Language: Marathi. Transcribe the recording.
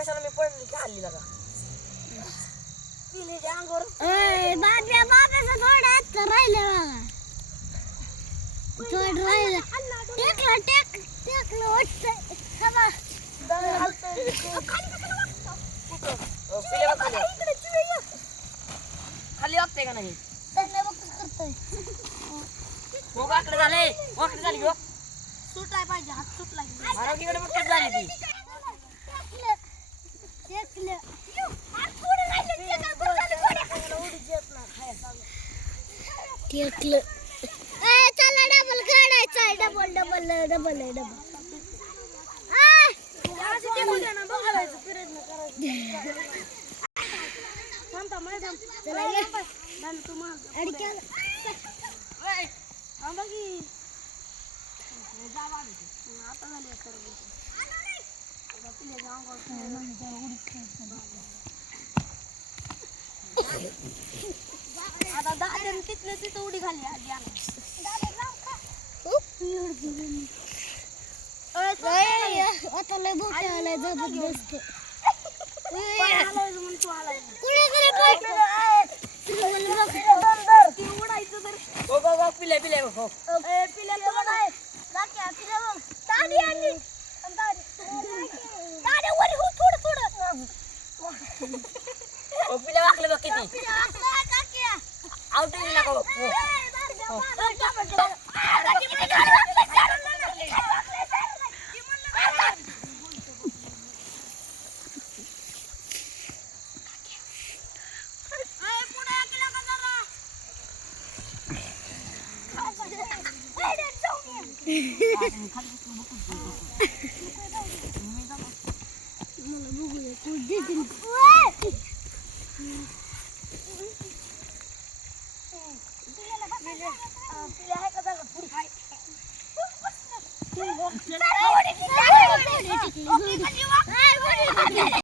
कशाला मी पडली का हल्ली लगा पिले अंगावर. बाब्या बाब्याचं थोडं हात राहिलं बघा. थोडं राहिलं. टेकलं टेक टेकलं वाटतं थांबा. दमे हलतंय. कुठं? अं, पिले बघ खाली. खाली वागतंय का नाही? त्यांना बघतोच करतोय. हो वाकडं झालंय. वाकडं झाली हो. सुटलाय पाहिजे हात सुटलाय. आरोग्याकडे बघ कसं झाली ती. टेकलं चला डबल काढायचा आहे. Double double double double Thank you. आता दहा तिथलं तिथं उडी खाली आधी आला आता लय भूक आलाय जबरदस्त म्हणून तू आला कुठे गेले पाय? तुला ती उडायचं तर हो हो हो पिल्या पिल्या हो ए, पिल्या तुला नाही राख्या, पिल्या बघ. दाढी आणली. आणि दाढी. दाढी वर हो, थोडं, थोडं. हो पिल्या वाकले बघ किती पिल्या वाकला, काक्या. आउट नका हो ए, दाढी द्या, पाय. आ, दाढी मध्ये दाढी वाकली, दाढी वाकली, दाढी वाकली, दाढी वाकली. ती म्हणलं, आ, ए, पुढे या केला का जरा? ए, डे, जाऊन ये. मला बघूया तू देतील पिल्या 誰もいけない!誰もいけない!